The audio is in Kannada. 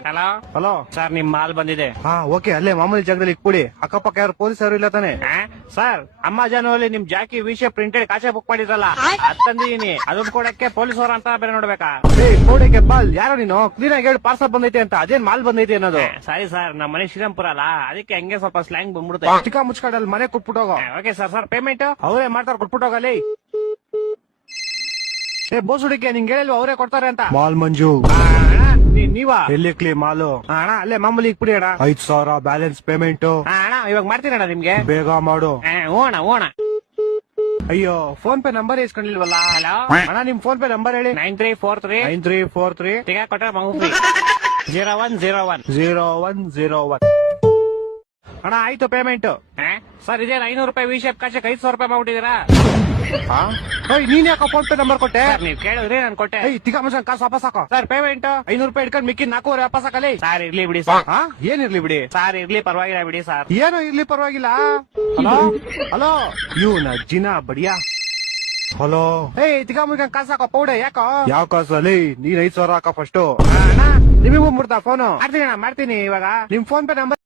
ಹಲೋ ಹಲೋ ಸರ್, ನಿಮ್ ಮಾಲ್ ಬಂದಿದೆ. ಹಾ ಓಕೆ, ಅಲ್ಲೇ ಮಾಮೂಲಿ ಜಾಗದಲ್ಲಿ ಇಟ್ಬಿಡಿ. ಅಕ್ಕಪಕ್ಕ ಯಾರು ಪೊಲೀಸರು ಇಲ್ಲ ತಾನೆ? ಸರ್, ಅಮೆಜಾನ್ ಅಲ್ಲಿ ನಿಮ್ ಜಾಕಿ ವಿಷಯ ಪ್ರಿಂಟೆಡ್ ಕಾಚೆ ಬುಕ್ ಮಾಡಿದ್ರಲ್ಲ, ಅದ್ ತಂದಿದೀನಿ. ಅದನ್ನ ಕೊಡಕ್ಕೆ ಪೊಲೀಸರು ಅಂತ ಬೇರೆ ನೋಡ್ಬೇಕಾ? ಕೋಡೆಗೆ ಬಾಲ್ ಯಾರೋ ನೀನು ಕ್ಲೀನ್ ಆಗಿ ಹೇಳಿ ಪಾರ್ಸಲ್ ಬಂದೈತೆ ಅಂತ. ಅದೇನ್ ಮಾಲ್ ಬಂದೈತೆ ಅನ್ನೋದು? ಸಾರಿ ಸರ್, ನಮ್ಮ ಮನೆ ಶ್ರೀರಾಮ್ಪುರ ಅಲ್ಲ, ಅದಕ್ಕೆ ಹಂಗೆ ಸ್ವಲ್ಪ ಸ್ಲ್ಯಾಂಗ್ ಬಂದ್ಬಿಡುತ್ತೆ. ಚಿಕ್ಕ ಮುಚ್ಕಾಡಲ್ಲಿ ಮನೆ ಕೊಟ್ಬಿಟ್ಟೋಗೋ. Okay sir. ಸರ್ ಪೇಮೆಂಟ್ ಅವರೇ ಮಾಡ್ತಾರ, ಕೊಟ್ಬಿಟ್ಟೋಗಲ್ಲಿ. ಬೋಸುಡಿಕೆ ನಿಂಗೆ ಹೇಳಿಲ್ವ ಅವರೇ ಕೊಡ್ತಾರೆ ಅಂತ? ಮಾಲ್ ಮಂಜು ನೀವಾ? ಎಲ್ಲಿ ಕ್ಲೀ ಮಾಲು? ಅಣ್ಣ ಅಲ್ಲೇ ಮಾಮೂಲಿ ಇಕ್ಬಿಡಿ ಅಣ್ಣ. 5,000 ಬ್ಯಾಲೆನ್ಸ್ ಪೇಮೆಂಟ್. ಅಣ್ಣ ಇವಾಗ ಮಾಡ್ತೀನಿ ಅಣ್ಣ ನಿಮ್ಗೆ. ಬೇಗ ಮಾಡು. ಓಣ ಓಣ. ಅಯ್ಯೋ, ಫೋನ್ ಪೇ ನಂಬರ್ ಇಸ್ಕೊಂಡಿಲ್ವಲ್ಲ? ಹಲೋ ಅಣ್ಣ, ನಿಮ್ ಫೋನ್ ಪೇ ನಂಬರ್ ಹೇಳಿ. 9343 9343 ತಿಗ ಕೊಟ್ರೆ ಮಗು ಫ್ರೀ. 0101 0101. ಅಣ್ಣ ಆಯ್ತು ಪೇಮೆಂಟ್. ಸರ್, ಇದೇ 500 ರೂಪಾಯಿ ವಿಷಯ ಕಾಚಕ್ಕೆ 500 ರೂಪಾಯಿ ಮಾಡ್ಬಿಟ್ಟಿದ್ದೀರಾ? ನೀನ್ ಯಾಕ ಫೋನ್ ಪೇ ನಂಬರ್ ಕೊಟ್ಟೆ? ನೀವ್ ಕೇಳಿದ್ರಿ ನಾನು ಕೊಟ್ಟೆ. ತಿಕ್ಕ ಮನುಷ್ಯನ್ ಕಾಸು ವಾಪಸ್ ಹಾಕೋ. ಸರ್ ಪೇಮೆಂಟ್ 500 ರೂಪಾಯಿ ಇಟ್ಕೊಂಡು ಮಿಕ್ಕಿ 400 ವಾಪಸ್ ಹಾಕಲಿ. ಸರ್ ಇರ್ಲಿ ಬಿಡಿ ಸರ್. ಏನಿರ್ಲಿ ಬಿಡಿ? ಸರ್ ಇರ್ಲಿ, ಪರವಾಗಿಲ್ಲ ಬಿಡಿ ಸರ್. ಏನೋ ಇರ್ಲಿ, ಪರವಾಗಿಲ್ಲ. ಹಲೋ ಹಲೋ, ಇವ್ನ ಜಿನ ಬಡಿಯಾ. ಹಲೋ, ತಿಕ್ಕ ಮುಗಿನ ಕಾಸು ಹಾಕೋ ಪೌಡೆ. ಯಾಕೋ? ಯಾವ ಕಾಸಲ್ಲಿ? ನೀನ್ 5,000 ಹಾಕೋ ಫಸ್ಟ್. ನಿಮಗೂ ಮುಡ್ತಾ ಫೋನು? ಮಾಡ್ತೀನಿ ಅಣ್ಣ, ಮಾಡ್ತೀನಿ ಇವಾಗ. ನಿಮ್ ಫೋನ್ ಪೇ ನಂಬರ್